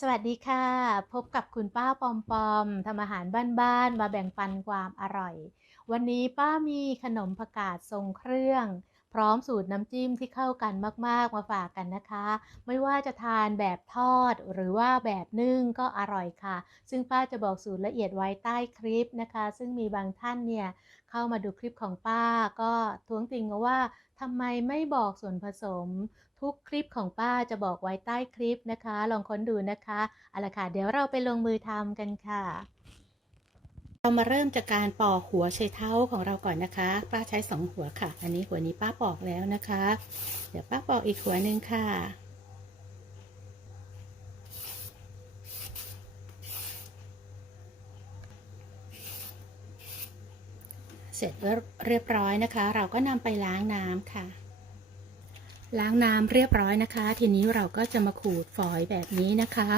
สวัสดีค่ะ พบกับคุณป้าปอมปอมทำอาหารบ้านๆมาแบ่งปันความอร่อย วันนี้ป้ามีขนมผักกาดทรงเครื่อง พร้อมสูตรน้ำจิ้มที่เข้ากันมากๆมาฝากกันนะคะ ไม่ว่าจะทานแบบทอดหรือว่าแบบนึ่งก็อร่อยค่ะ ซึ่งป้าจะบอกสูตรละเอียดไว้ใต้คลิปนะคะ ซึ่งมีบางท่านเนี่ยเข้ามาดูคลิปของป้าก็ท้วงติงว่าทำไมไม่บอกส่วนผสม ทุกคลิปของป้าจะบอกไว้ใต้คลิปนะคะ ลองค้นดูนะคะเอาละค่ะ เดี๋ยวเราไปลงมือทำกันค่ะ เรามาเริ่มจากการปอกหัวไชเท้าของเราก่อนนะคะ ป้าใช้สองหัวค่ะ อันนี้หัวนี้ป้าปอกแล้วนะคะ เดี๋ยวป้าปอกอีกหัวหนึ่งค่ะเสร็จเรียบร้อยนะคะ เราก็นำไปล้างน้ำค่ะ ล้างน้ำเรียบร้อยนะคะ ทีนี้เราก็จะมาขูดฝอยแบบนี้นะคะ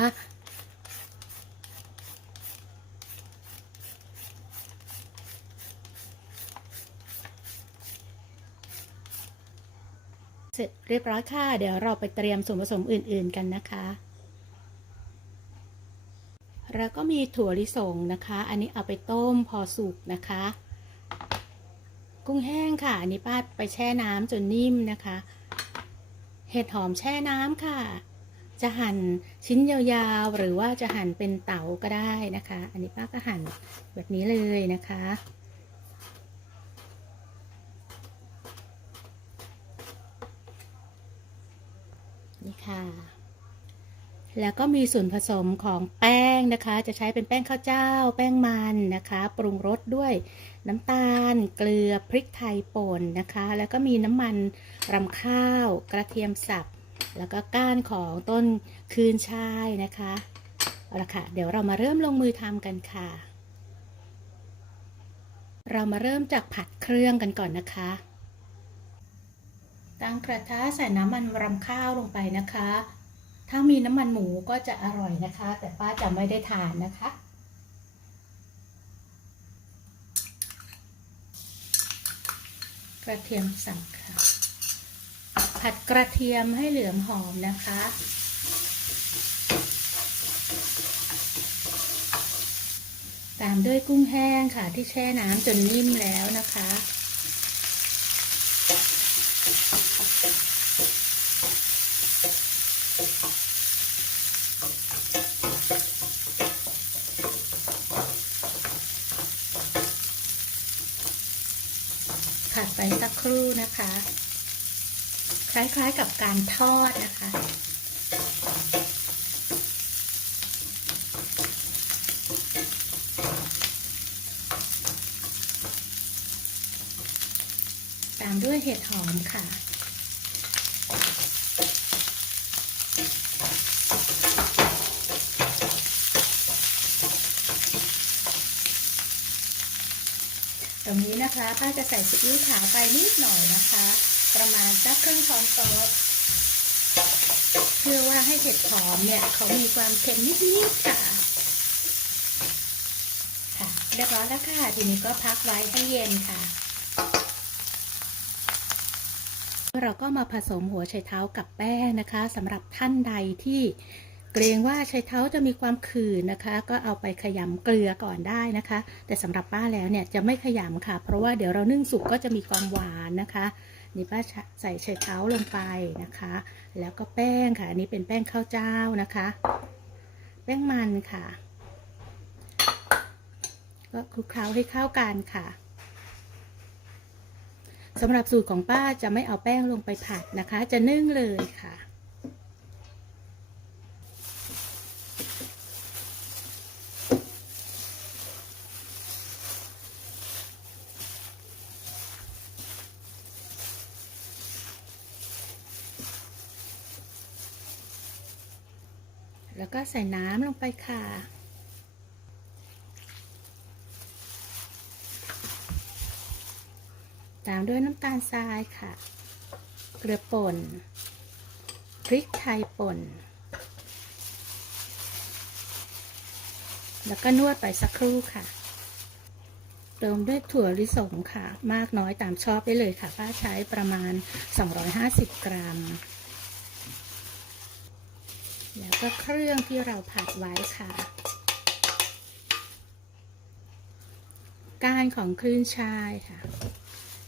เสร็จเรียบร้อยค่ะ เดี๋ยวเราไปเตรียมส่วนผสมอื่น ๆ กันนะคะ แล้วก็มีถั่วลิสงนะคะ อันนี้เอาไปต้มพอสุกนะคะ กุ้งแห้งค่ะ อันนี้ป้าไปแช่น้ำจนนิ่มนะคะ เห็ดหอมแช่น้ำค่ะ จะหั่นชิ้นยาวๆ หรือว่าจะหั่นเป็นเต๋าก็ได้นะคะ อันนี้ป้าก็หั่นแบบนี้เลยนะคะ นี่ค่ะ แล้วก็มีส่วนผสมของแป้งนะคะ จะใช้เป็นแป้งข้าวเจ้า แป้งมันนะคะ ปรุงรสด้วยน้ำตาล เกลือ พริกไทยป่นนะคะ แล้วก็มีน้ำมันรำข้าว กระเทียมสับ แล้วก็ก้านของต้นคืนชายนะคะ เอาละค่ะ เดี๋ยวเรามาเริ่มลงมือทำกันค่ะ เรามาเริ่มจากผัดเครื่องกันก่อนนะคะ ตั้งกระทะใส่น้ำมันรำข้าวลงไปนะคะ ถ้ามีน้ำมันหมูก็จะอร่อยนะคะ แต่ป้าจะไม่ได้ทานนะคะ กระเทียมสับค่ะ ผัดกระเทียมให้เหลืองหอมนะคะตามด้วยกุ้งแห้งค่ะที่แช่น้ำจนนิ่มแล้วนะคะ ไปสักครู่นะคะ คล้ายๆกับการทอดนะคะ ตามด้วยเห็ดหอมค่ะ นี้นะคะป้าจะใส่ซีอิ๊วขาวไปนิดหน่อยนะคะ ประมาณสักครึ่งช้อนโต๊ะเพื่อว่าให้เห็ดหอมเนี่ยเขามีความเค็มนิดๆค่ะค่ะเรียบร้อยแล้วค่ะทีนี้ก็พักไว้ให้เย็นค่ะเราก็มาผสมหัวไชเท้ากับแป้งนะคะสำหรับท่านใดที่ เกรงว่าไชเท้าจะมีความขื่นนะคะ ก็เอาไปขยำเกลือก่อนได้นะคะ แต่สำหรับป้าแล้วเนี่ยจะไม่ขยำค่ะ เพราะว่าเดี๋ยวเรานึ่งสุกก็จะมีความหวานนะคะนี่ป้าใส่ไชเท้าลงไปนะคะ แล้วก็แป้งค่ะ อันนี้เป็นแป้งข้าวเจ้านะคะ แป้งมันค่ะ ก็คลุกเคล้าให้เข้ากันค่ะสำหรับสูตรของป้าจะไม่เอาแป้งลงไปผัดนะคะ จะนึ่งเลยค่ะ แล้วก็ใส่น้ำลงไปค่ะ ตามด้วยน้ำตาลทรายค่ะ เกลือป่น พริกไทยป่น แล้วก็นวดไปสักครู่ค่ะเติมด้วยถั่วลิสงค่ะ มากน้อยตามชอบได้เลยค่ะ ป้าใช้ประมาณ 250 กรัมแล้ว ก็เครื่องที่เราผัดไว้ค่ะ ก้านของคลื่นชายค่ะ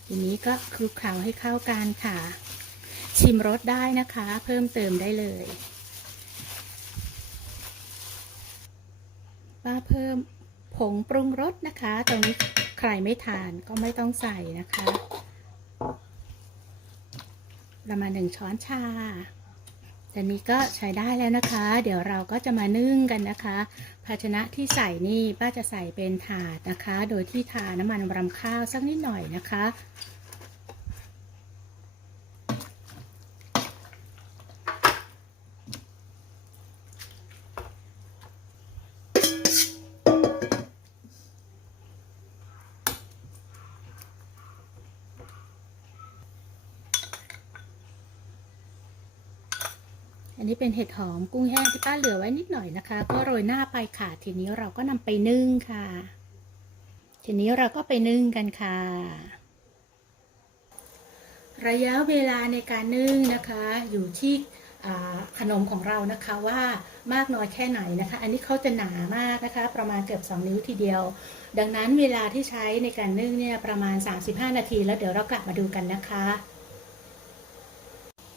ทีนี้ก็คลุกเคล้าให้เข้ากันค่ะ ชิมรสได้นะคะ เพิ่มเติมได้เลยป้าเพิ่มผงปรุงรสนะคะ ตรงนี้ใครไม่ทานก็ไม่ต้องใส่นะคะ ประมาณหนึ่งช้อนชา แต่นี้ก็ใช้ได้แล้วนะคะ เดี๋ยวเราก็จะมานึ่งกันนะคะ ภาชนะที่ใส่นี่ป้าจะใส่เป็นถาดนะคะ โดยที่ทาน้ำมันรำข้าวสักนิดหน่อยนะคะ อันนี้เป็นเห็ดหอมกุ้งแห้งที่ป้าเหลือไว้นิดหน่อยนะคะ ก็โรยหน้าไปค่ะ ทีนี้เราก็นำไปนึ่งค่ะ ทีนี้เราก็ไปนึ่งกันค่ะ ระยะเวลาในการนึ่งนะคะ อยู่ที่ขนมของเรานะคะว่ามากน้อยแค่ไหนนะคะ อันนี้เขาจะหนามากนะคะ ประมาณเกือบ 2 นิ้วทีเดียว ดังนั้นเวลาที่ใช้ในการนึ่งเนี่ยประมาณ 35 นาที แล้วเดี๋ยวเรากลับมาดูกันนะคะ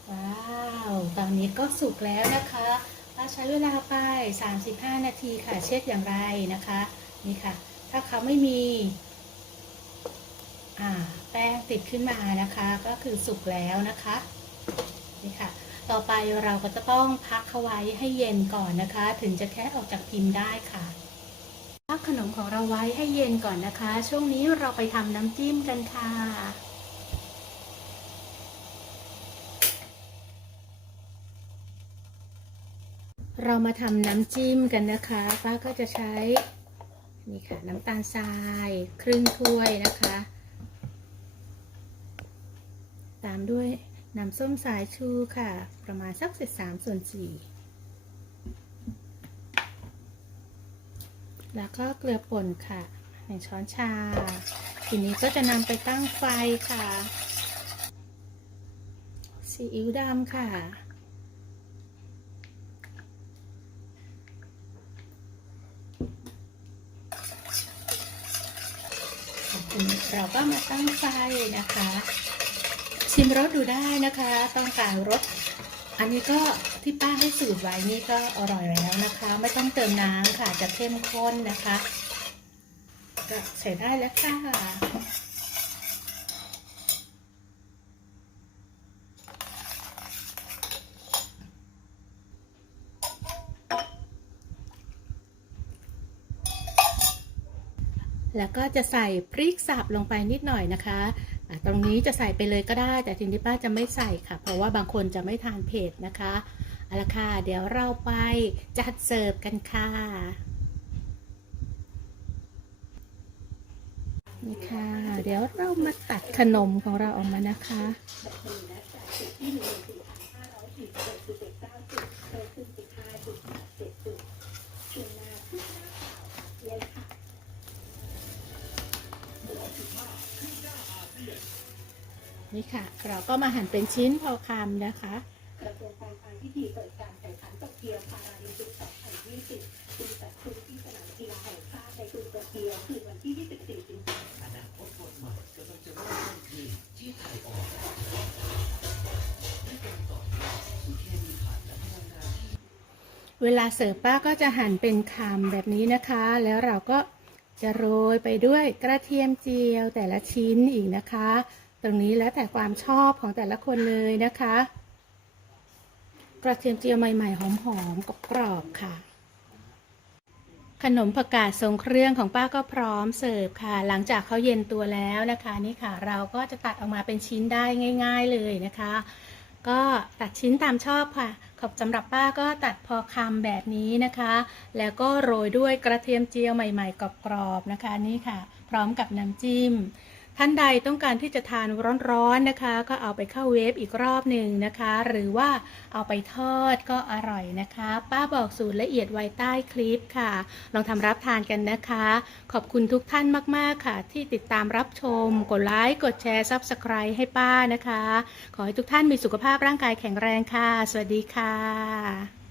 ว้า ตอนนี้ก็สุกแล้วนะคะถ้าใช้เวลาไป 35 นาทีค่ะ เช็คอย่างไรนะคะ นี่ค่ะ ถ้าเขาไม่มีแป้งติดขึ้นมานะคะ ก็คือสุกแล้วนะคะ นี่ค่ะ ต่อไปเราก็จะต้องพักเขาไว้ให้เย็นก่อนนะคะ ถึงจะแค่ออกจากพิมพ์ได้ค่ะพักขนมของเราไว้ให้เย็นก่อนนะคะ ช่วงนี้เราไปทำน้ำจิ้มกันค่ะ เรามาทำน้ำจิ้มกันนะคะป้าก็จะใช้นี่ค่ะน้ำตาลทรายครึ่งถ้วยนะคะ ตามด้วยน้ำส้มสายชูค่ะ ประมาณสักสิบสามส่วนสี่แล้วก็เกลือป่นค่ะหนึ่งช้อนชา ทีนี้ก็จะนำไปตั้งไฟค่ะซีอิ๊วดำค่ะ เราก็มาตั้งไฟนะคะ ชิมรสดูได้นะคะต้องการรสอันนี้ก็ที่ป้าให้สูตรไว้นี่ก็อร่อยแล้วนะคะ ไม่ต้องเติมน้ำค่ะจะเข้มข้นนะคะ ก็ใส่ได้แล้วค่ะ แล้วก็จะใส่พริกสับลงไปนิดหน่อยนะคะะตรงนี้จะใส่ไปเลยก็ได้ แต่ทีนี้ป้าจะไม่ใส่ค่ะ เพราะว่าบางคนจะไม่ทานเผ็ดนะคะเอาละค่ะ เดี๋ยวเราไปจัดเสิร์ฟกันค่ะ นี่ค่ะ เดี๋ยวเรามาตัดขนมของเราออกมานะคะ นี่ค่ะ เราก็มาหั่นเป็นชิ้นพอคำนะคะกระทรวงการคลังพิธีเปิดการแข่งขันโตเกียวพาราลิมปิก2020ซึ่งจัดขึ้นที่สนามกีฬาแห่งชาติในกรุงโตเกียวคือวันที่ 24สิงหาคมอนาคตบทใหม่กำลังจะเริ่มต้นขึ้นที่ไทยออกด้วยการต่อยอดสู่เคมีขันและพลังงานที่เวลาเสิร์ฟป้าก็จะหั่นเป็นคำแบบนี้นะคะ แล้วเราก็จะโรยไปด้วยกระเทียมเจียวแต่ละชิ้นอีกนะคะ ตรงนี้แล้วแต่ความชอบของแต่ละคนเลยนะคะ กระเทียมเจียวใหม่ๆหอมๆกรอบๆค่ะ ขนมผักกาดทรงเครื่องของป้าก็พร้อมเสิร์ฟค่ะ หลังจากเขาเย็นตัวแล้วนะคะนี่ค่ะ เราก็จะตัดออกมาเป็นชิ้นได้ง่าย ๆเลยนะคะ ก็ตัดชิ้นตามชอบค่ะ ขอบสำหรับป้าก็ตัดพอคำแบบนี้นะคะ แล้วก็โรยด้วยกระเทียมเจียวใหม่ ๆกรอบๆนะคะ นี่ค่ะ พร้อมกับน้ำจิ้ม ท่านใดต้องการที่จะทานร้อนๆนะคะ ก็เอาไปเข้าเวฟอีกรอบหนึ่งนะคะ หรือว่าเอาไปทอดก็อร่อยนะคะ ป้าบอกสูตรละเอียดไว้ใต้คลิปค่ะ ลองทำรับทานกันนะคะ ขอบคุณทุกท่านมากๆค่ะ ที่ติดตามรับชม กดไลค์กดแชร์ Subscribe ให้ป้านะคะ ขอให้ทุกท่านมีสุขภาพร่างกายแข็งแรงค่ะ สวัสดีค่ะ